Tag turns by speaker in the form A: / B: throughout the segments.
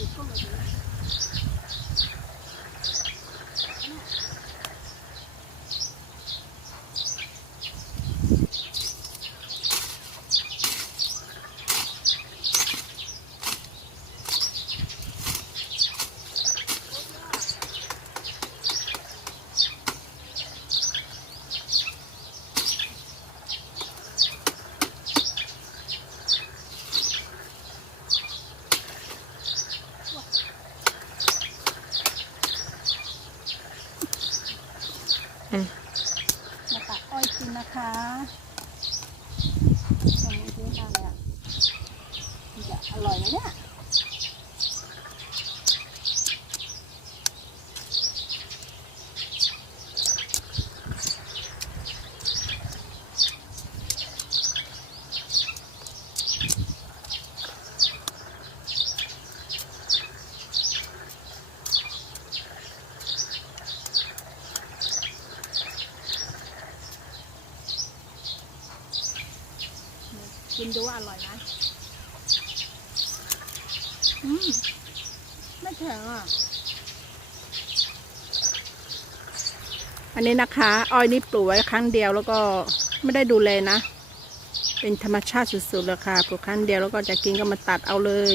A: 你送了什么？ ร่อยไหมเนี่ยกินดูว่าอร่อยนะอืม ไม่แข็งอะ
B: อันนี้นะคะ อ้อยนี่ปลูกไว้ครั้งเดียวแล้วก็ไม่ได้ดูแลนะ เป็นธรรมชาติสุดๆเลยค่ะ ปลูกครั้งเดียวแล้วก็จะกินก็มาตัดเอาเลย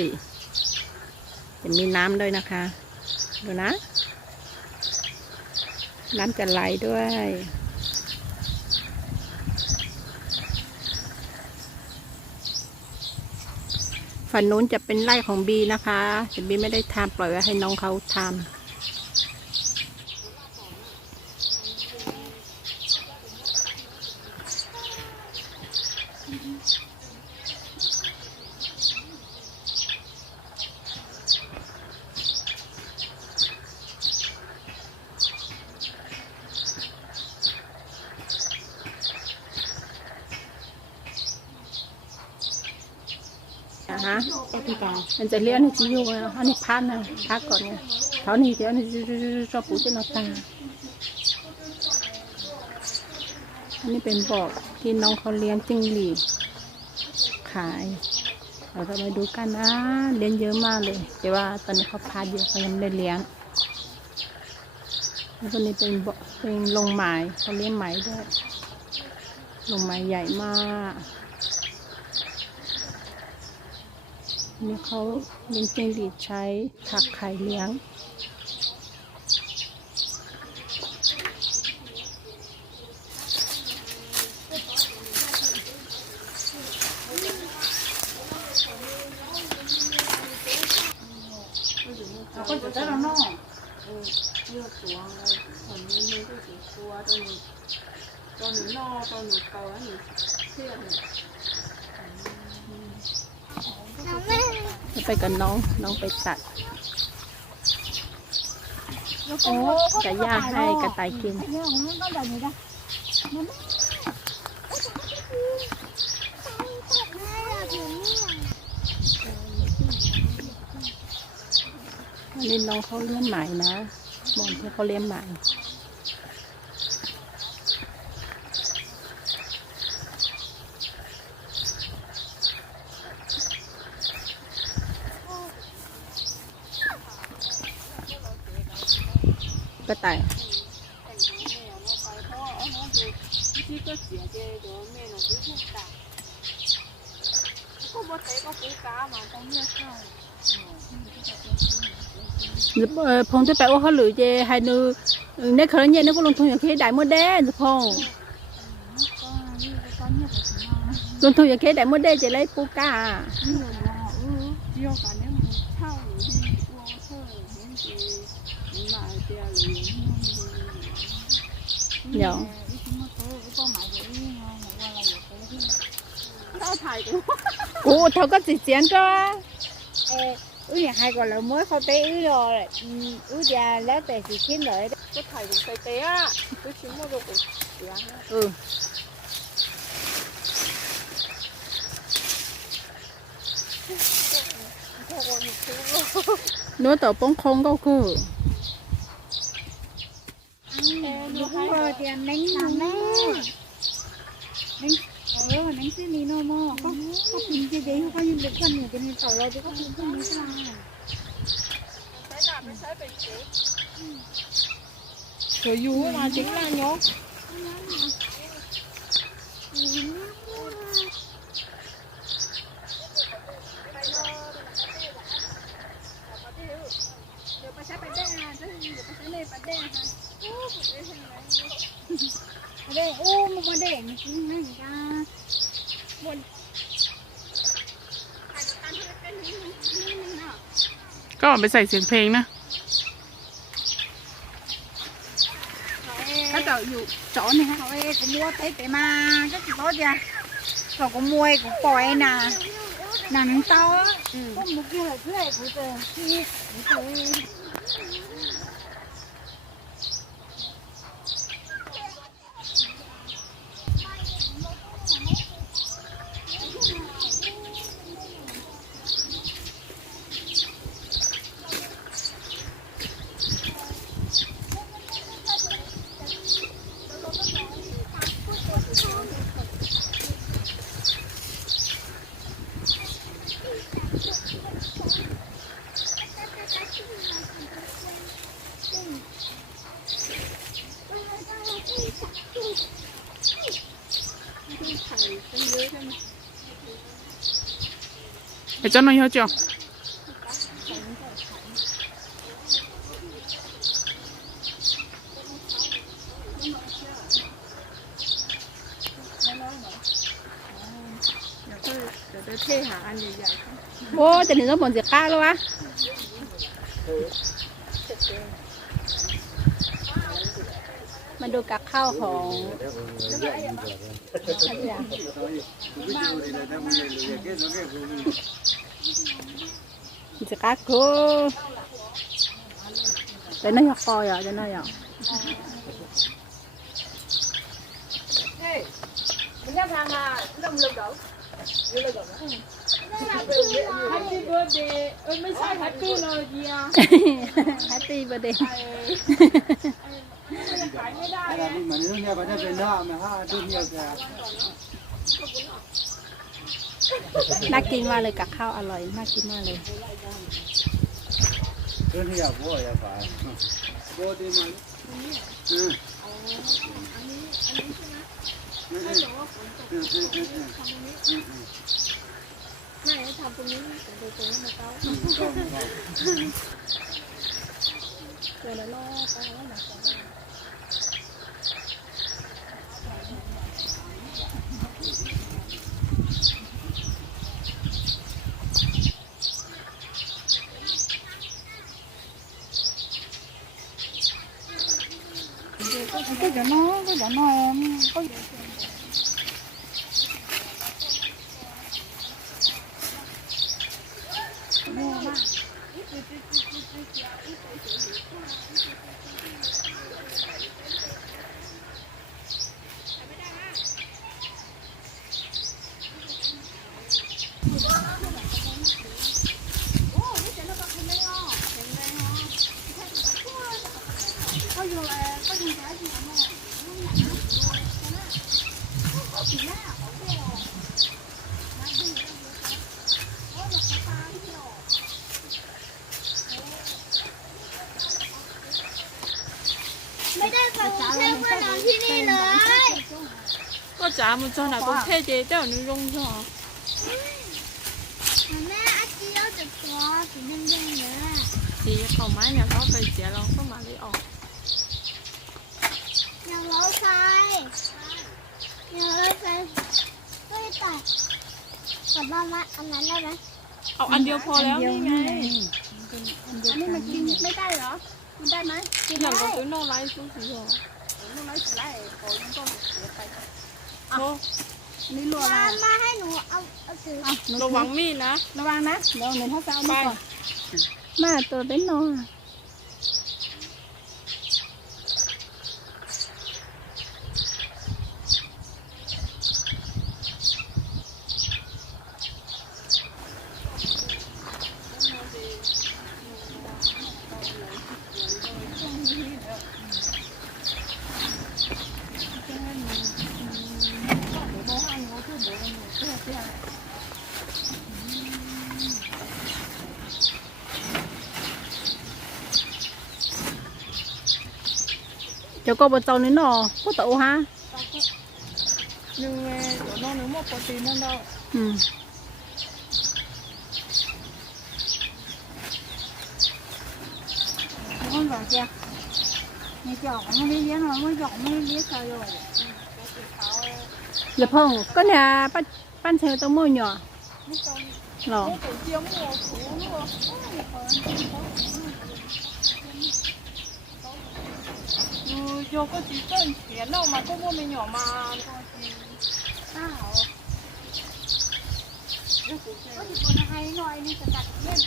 B: จะมีน้ำด้วยนะคะ ดูนะ น้ำจะไหลด้วย ฝั่งนู้นจะเป็นไร่ของบีนะคะแต่บีไม่ได้ทำปล่อยไว้ให้น้องเขาทำ ฮะมันจะเลี้ยงนี่จะอยู่อะอันนี้พักนะพักก่อนเนี่ยเขานี่เดี๋ยวนี่ชอบปูจะนอตาอันนี้เป็นบอกที่น้องเขาเลี้ยงจิ้งหรีดขายเราจะมาดูกันนะเลี้ยงเยอะมากเลย แต่ว่าตอนนี้เขาพาเยอะเขายังไม่ได้เลี้ยงแล้วตัวนี้เป็นเป็นลงไม้เขาเลี้ยงไม้ด้วยลงไม้ใหญ่มาก นี่เขาเลี้ยงจิ้งหรีดใช้ถักไข่เลี้ยง
A: เราก็จะได้แล้วเนาะเออเลือกตัวเลยผลนี้มีก็กี่ตัวตัวนี้ตัวหนูนอตัวหนูเกาแล้วหนูเชือกเนี่ย
B: จะ ไปกับน้องน้องไปตัด
A: โอ้
B: จะย่างให้กระต่ายกิน
A: นี่ยของมันก็แบบนี้นะ
B: อันนี้น้องเขาเลี้ยงใหม่นะมองที่เขาเลี้ยงใหม่กระต่าย
A: tại
B: ờ, phong tôi bảo họ lựa chè hai nữ ừ, nếu khởi nhẹ nó cũng luôn thôi khi đại mua
A: đế rồi
B: phong luôn thôi khi đại mua đế chỉ lấy
A: puka
B: dạ. Ủa thâu có gì chén cho
A: ủa nhà hai còn là mới khâu té ứ rồi. Ừ, ứ già lá tè gì chén rồi đó cái thầy cũng tay té á. Cứ chín mua đồ của
B: ừ. Nó tàu bóng không đâu cơ.
A: เราเตรียมเน้นน้ำแม่เน้นเออเน้งซื้อนีโนโม่ก็ก็กินจะดีเขาก็ยังเด็กกันอยู่เป็นเต่าเราจะก็กินพวกนี้ใช่ไหมใช้หนาไม่ใช้ไปเจ๊เธออยู่มาจริงแล้วเนาะ เดี๋ยวไปใช้ไปแด้นะเดี๋ยวไปใช้เลยไปแด้ค่ะโอ้ไปใช้ไหน ไปแด้โอ้มันมาแด้นี่คือนั่นจ้าบนถ่ายตามที่เป็นนี่นี่นี่นะ
B: ก็ไปใส่เสียงเพลงนะ
A: เขาจะอยู่จอนี่ฮะเขาเอ้กูมัวเตะไปมาก็สิรถจ้ะเขาก็มวยกูปล่อยนะหนังเตาอะ
B: อืม
A: พวกมุกเกี่ยวกับเพื่อนกูเจอที่กูเจอ
B: เดี๋ยวเจ้าหน่อยเจ้า
A: เดี๋ยวก็เดี๋ยวจะเทหาอันใหญ่ๆ
B: โอ้จะถึงต้ องบ่นเสียก้าแล้ววะมาดูกับข้าวของ จะก้ากูจะน่าอยากคอยอะจะน่า อยาก
A: Happy birthday เอ้ยไม่ใช่ Happy New Year
B: แฮปปี้เบอร์เดย์
A: ขายไม่ได้
C: Ada ni mana ni apa dah benda mah ha tu ni ke.
B: น่ากินมากเลยกับข้าวอร่อยน่ากินมากเลย
C: Tu ni ya bo ya fa. Bo di mana? Hmm.
A: ไม่ทำตรงนี้แต่ตรงนี้มันเต้า
B: ตัวละรอบไปแล้วนะ
A: ก็จะน้อยก็จะน้อยก็
D: ไม่ได้ฟังเพื่อนว่านอนที่นี่เลย
E: ก็ จ๋ามันจะหนักตัวเท่เจ๊เจ้าหนี่รงใช่ไหม
D: แม่อาจิโอาจะตัวสีแดงๆเลย
E: สีเขาไม้เนี่ยเขาไปเสียเราก็มาเลยออก
D: อย่างเราใส่อย่างเราใส่เฮ้ยแต่กลับบ้านมาอันนั้นได้ไหม
E: เอาอันเดียวพอแล้วนี่ไง
D: อันนี้มันกินไม่ได้เหรอกินได้ไหมกิน
E: อย่าง
D: ได้
E: กับตัวน้องไร้สู้สีหรอ โอ้
B: นี่รัว
D: มา
B: มา
D: มาให้หนูเอาเอาถือ
E: ระวังมีดนะ
B: ระวังนะ เดี๋ยวหนูพ่อจะเอามาก่อนมาตัวเป็นนอน เดี๋ยวก็บนเจ้านี่หนอพวกตัวฮะ
E: nhưng mà chỗ nó nếu mà có tiền hơn đâu
B: อืม
A: con vào chưa mày chọn nó đi nhé nó mới chọn mới biết sao rồi
B: อย่าพ่องก็เนี่ยปั้นปั้นเชอตัวมือหน่อหรอ
E: có tổ chiếm mùa phủ nữa ừ, vô có โยก็จี๊ดต้นเขีย
A: นแล้วมาพว
E: กพวกไม่
A: ห่อมา
E: ข้าวก็จะให้หน่อยนิดแต่กัด